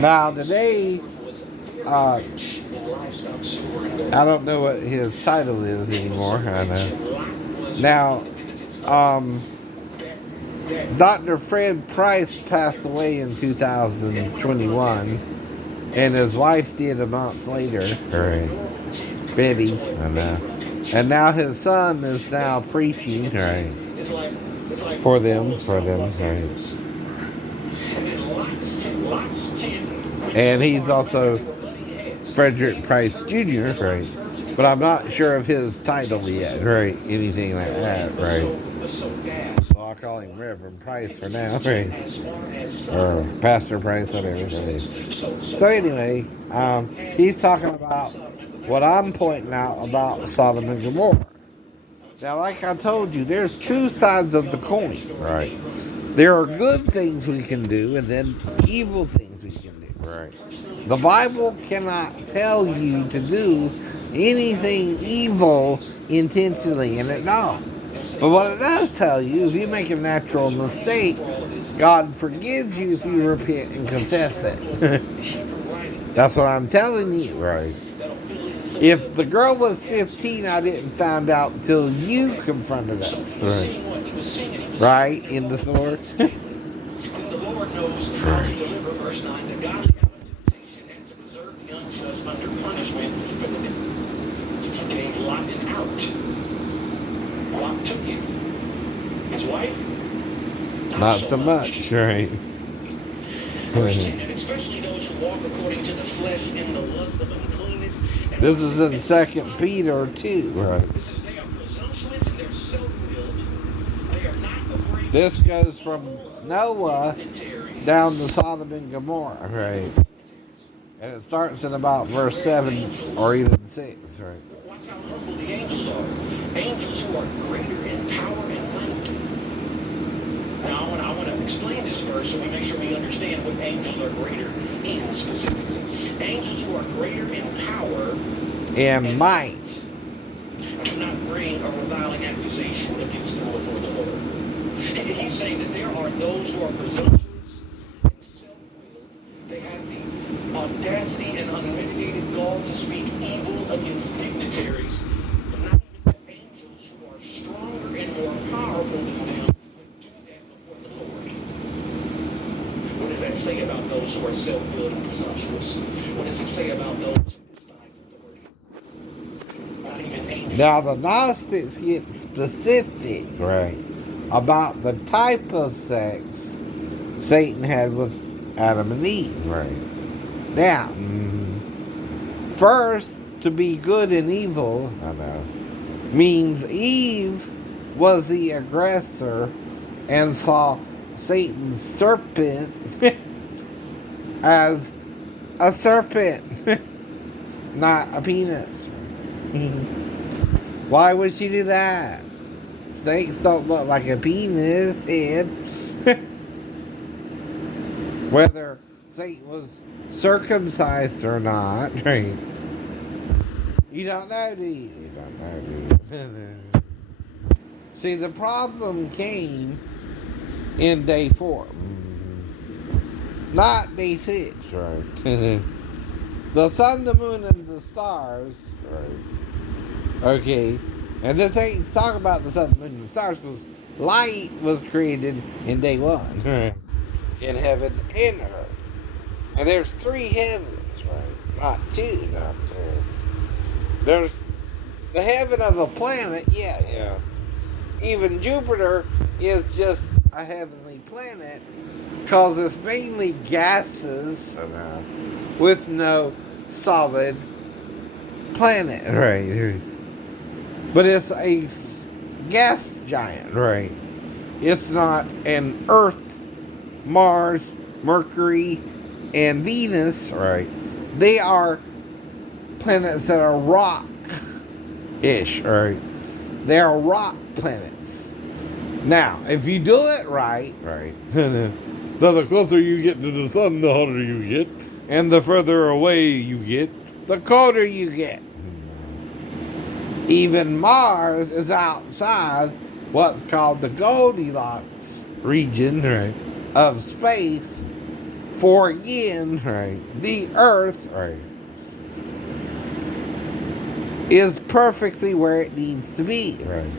Now today, I don't know what his title is anymore. I know. Now, Dr. Fred Price passed away in 2021, and his wife did a month later. Right. Betty, I know. And now his son is now preaching, right? For them, right? And he's also Frederick Price Jr., right? But I'm not sure of his title yet, right? Anything like that, right? So I'll call him Reverend Price for now, right? Or Pastor Price, whatever. Right? So anyway, he's talking about what I'm pointing out about Sodom and Gomorrah. Now, like I told you, there's two sides of the coin, right? There are good things we can do, and then evil things we can do, right? The Bible cannot tell you to do anything evil intentionally, and it don't. But what it does tell you, if you make a natural mistake, God forgives you if you repent and confess it. That's what I'm telling you, right? If the girl was 15, I didn't find out until you confronted us, right? Right? In the store. The Lord knows how to deliver, verse 9, the godly out of temptation and to preserve the unjust under punishment. He gave Lot an out. Lot took him. His wife? Not so much, right? Verse 10, and especially those who walk according to the flesh in the lust of uncleanness. This is in 2 Peter 2, right? They are presumptuous and they're self-willed. They are not afraid. This goes from Noah down to Sodom and Gomorrah, right? And it starts in about verse 7 or even 6, right? Watch how humble the angels are. Angels who are greater in power and might. Now, I want to explain this verse so we make sure we understand what angels are greater in specifically. Angels who are greater in power and might do not bring a reviling accusation against them before the Lord. He's saying that there are those who are presumptuous and self-willed. They have the audacity and unmitigated gall to speak evil against dignitaries, but not even the angels who are stronger and more powerful than them would do that before the Lord. What does that say about those who are self-willed and presumptuous? What does it say about those who despise authority? Not even angels. Now the Gnostics get specific, right, about the type of sex Satan had with Adam and Eve, right? Now, first, to be good and evil, I know, means Eve was the aggressor and saw Satan's serpent as a serpent, not a penis. Why would she do that? Snakes don't look like a penis head. Whether Satan was circumcised or not, right? You don't know, do you? You don't know, do you? See, the problem came in day 4. Not day 6, right? The sun, the moon, and the stars, right? Okay. And this ain't talk about the sun, the moon, and the stars, because light was created in day 1, right? In heaven and earth. And there's 3 heavens, right? Not 2, not 2. There's the heaven of a planet, yeah. Even Jupiter is just a heavenly planet because it's mainly gases with no solid planet, right? But it's a gas giant, right? It's not an Earth, Mars, Mercury, and Venus, right? They are planets that are rock-ish, right? They are rock planets. Now, if you do it right, the closer you get to the sun, the hotter you get. And the further away you get, the colder you get. Even Mars is outside what's called the Goldilocks region, right, of space For again, right, the earth, right, is perfectly where it needs to be, right?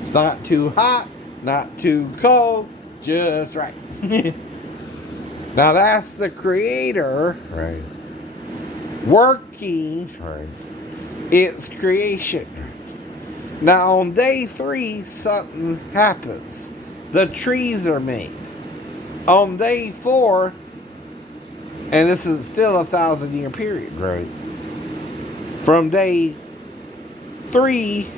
It's not too hot, not too cold, just right. Now that's the creator, right, working, right, its creation. Now on day 3, something happens. The trees are made. On day 4, and this is still a 1,000-year period, right? From day 3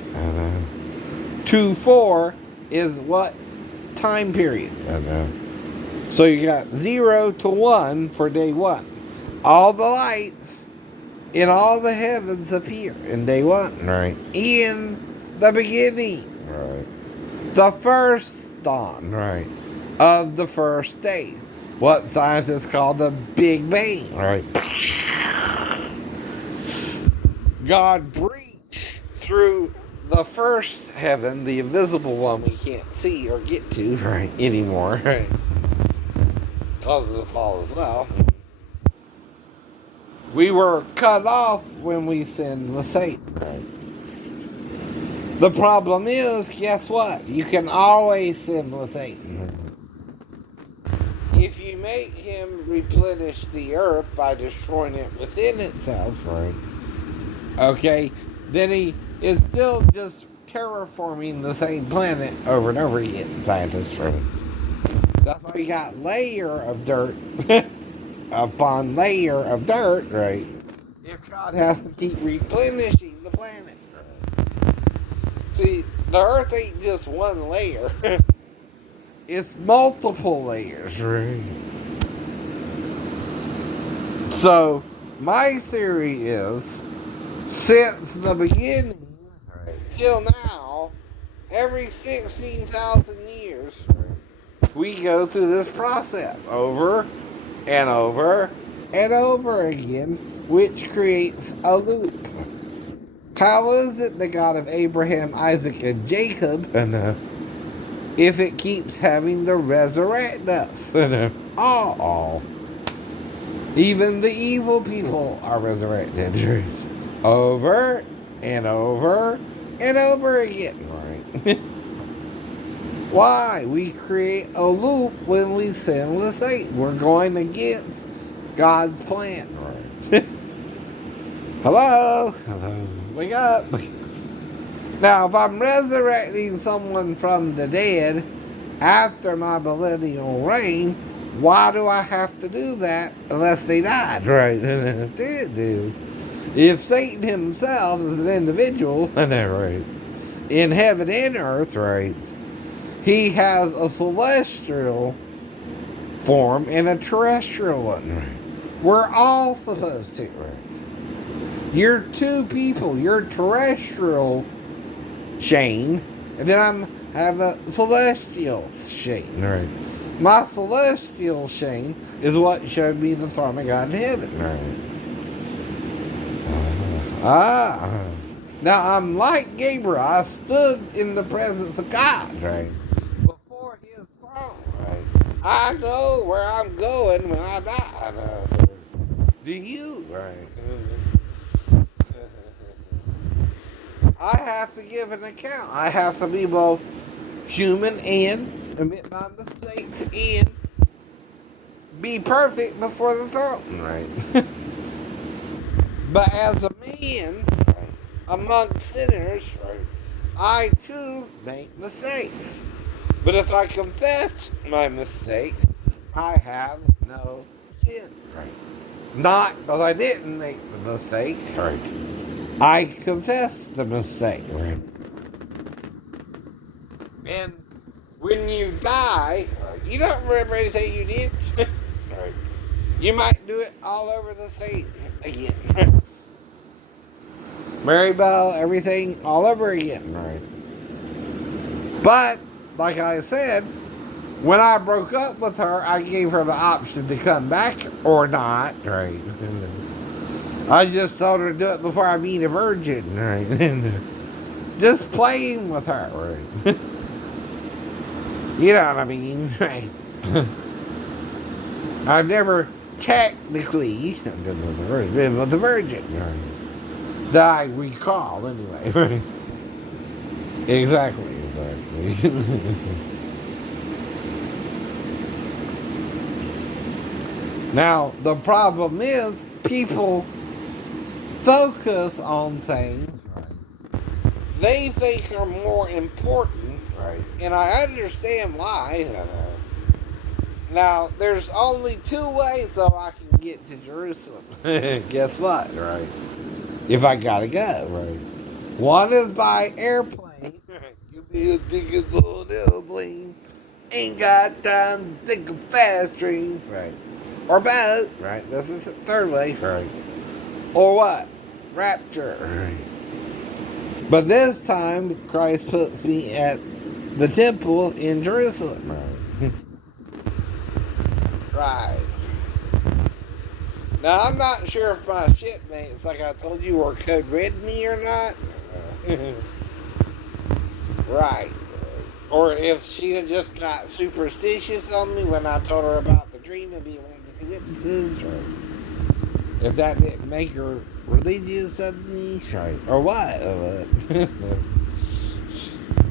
to 4 is what time period? So you got 0 to 1 for day 1. All the lights in all the heavens appear in day 1, right? In the beginning, right? The first dawn, right, of the first day. What scientists call the Big Bang, right? God breached through the first heaven, the invisible one we can't see or get to, right, anymore, right? Because of the fall as well. We were cut off when we sinned with Satan, right? The problem is, guess what? You can always sin with Satan. If you make him replenish the earth by destroying it within itself, right? Okay, then he is still just terraforming the same planet over and over again, scientists. Right? That's why you got layer of dirt upon layer of dirt, right? If God has to keep replenishing the planet. Right? See, the earth ain't just one layer. It's multiple layers, right? So, my theory is, since the beginning till now, every 16,000 years, we go through this process over and over and over again, which creates a loop. How is it the God of Abraham, Isaac, and Jacob, if it keeps having to resurrect us? Oh, even the evil people are resurrected over and over and over again, right? Why? We create a loop when we sin with Satan. We're going against God's plan, right? Hello? Hello? Wake up. Now, if I'm resurrecting someone from the dead after my millennial reign, why do I have to do that unless they died, right? Do. If Satan himself is an individual, right, in heaven and earth, right, he has a celestial form and a terrestrial one, right? We're all supposed to, right? You're two people. You're terrestrial Shane, and then have a celestial Shane, right? My celestial Shane is what showed me the throne of God in heaven, right? Now I'm like Gabriel. I stood in the presence of God, right? Before his throne, right? I know where I'm going when I die. Do you? Right. I have to give an account. I have to be both human and admit my mistakes and be perfect before the throne, right? But as a man, among sinners, right, I too make mistakes. But if I confess my mistakes, I have no sin, right? Not because I didn't make the mistake, right? I confess the mistake, right? And when you die, you don't remember anything you did. Right. You might do it all over the state again. Mary Bell, everything all over again, right? But, like I said, when I broke up with her, I gave her the option to come back or not, right? I just told her to do it before I meet a virgin, right? Just playing with her, right? You know what I mean, right? I've never technically been with the Virgin. Right? That I recall, anyway. Right? Exactly. Now, the problem is people focus on things they think are more important, right? And I understand why. Now, there's only two ways so I can get to Jerusalem. Guess what, right? If I gotta go, right? One is by airplane. Give me a ticket on an airplane. Ain't got time to take a fast train, right? Or boat, right? This is the third way, right? Or what? Rapture, right? But this time, Christ puts me at the temple in Jerusalem, right? Right. Now, I'm not sure if my shipmates, like I told you, were code red me or not. Right. Or if she had just got superstitious on me when I told her about the dream and being one of the two witnesses. Right. If that didn't make her religious of me. Right. Or what?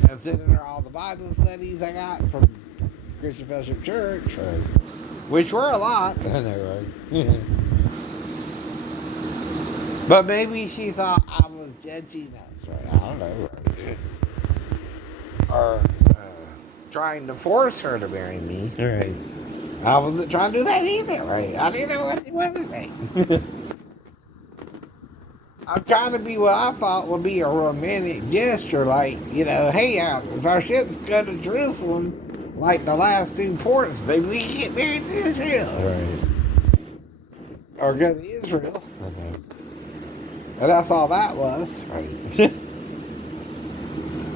Considering all the Bible studies I got from Christian Fellowship Church. Right. Which were a lot. Right. But maybe she thought I was judging us, right? I don't know, right? Or trying to force her to marry me, right? I wasn't trying to do that either, right? I didn't know what she wanted me. I'm trying to be what I thought would be a romantic gesture, like, you know, hey, if our ships go to Jerusalem, like the last two ports, maybe we can get married to Israel, right? Or go to Israel. Okay. And that's all that was, right?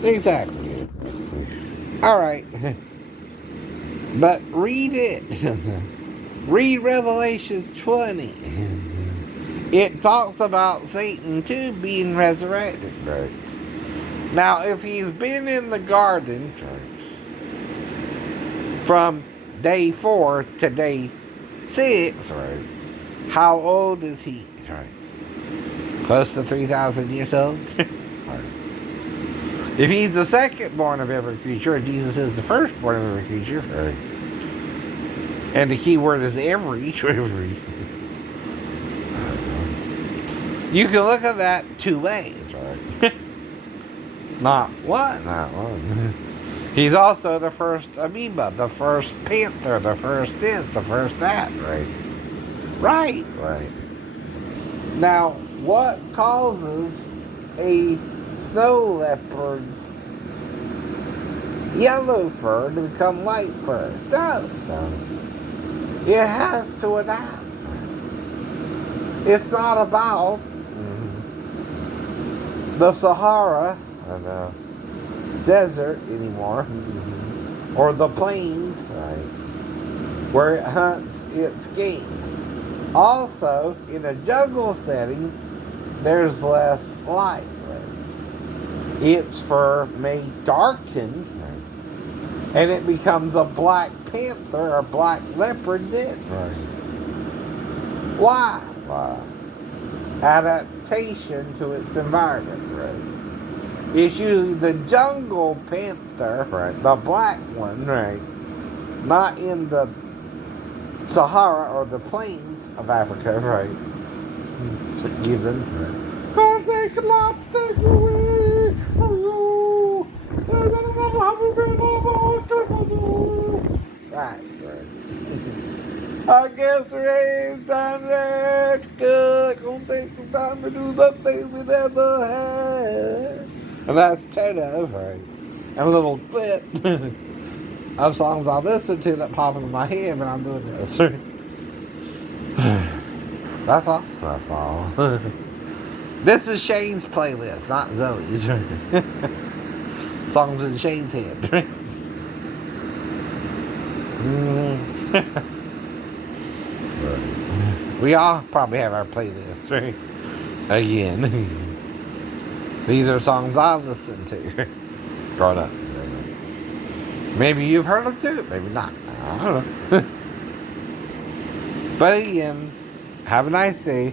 Exactly. All right. But read it. Read Revelations 20. It talks about Satan too being resurrected. Right. Now, if he's been in the garden from day 4 to day 6, right, how old is he? Right. Close to 3,000 years old. If he's the second born of every creature, Jesus is the first born of every creature. Right. And the key word is every. You can look at that two ways, right? Not one. He's also the first amoeba, the first panther, the first this, the first that, right? Right. Now, what causes a snow leopard's yellow fur to become white fur? Snow. It has to adapt. It's not about the Sahara desert anymore, or the plains, right, where it hunts its game. Also, in a jungle setting, there's less light. Right? Its fur may darken, right, and it becomes a black panther or black leopard then. Right. Why? Adaptation to its environment, right? It's usually the jungle panther, right? The black one, right? Not in the Sahara or the plains of Africa, right? Given, right? I'll take a lobster away from you. Right. I guess raised on rest good. Gonna take some time to do the things we never had. And that's Toto, right? And a little clip of songs I listen to that pop into my head when I'm doing this. That's all. This is Shane's playlist, not Zoe's. Songs in Shane's head, right? We all probably have our playlists, right? Again. These are songs I listen to growing up. Maybe you've heard them too, maybe not. I don't know. But again, have a nice day.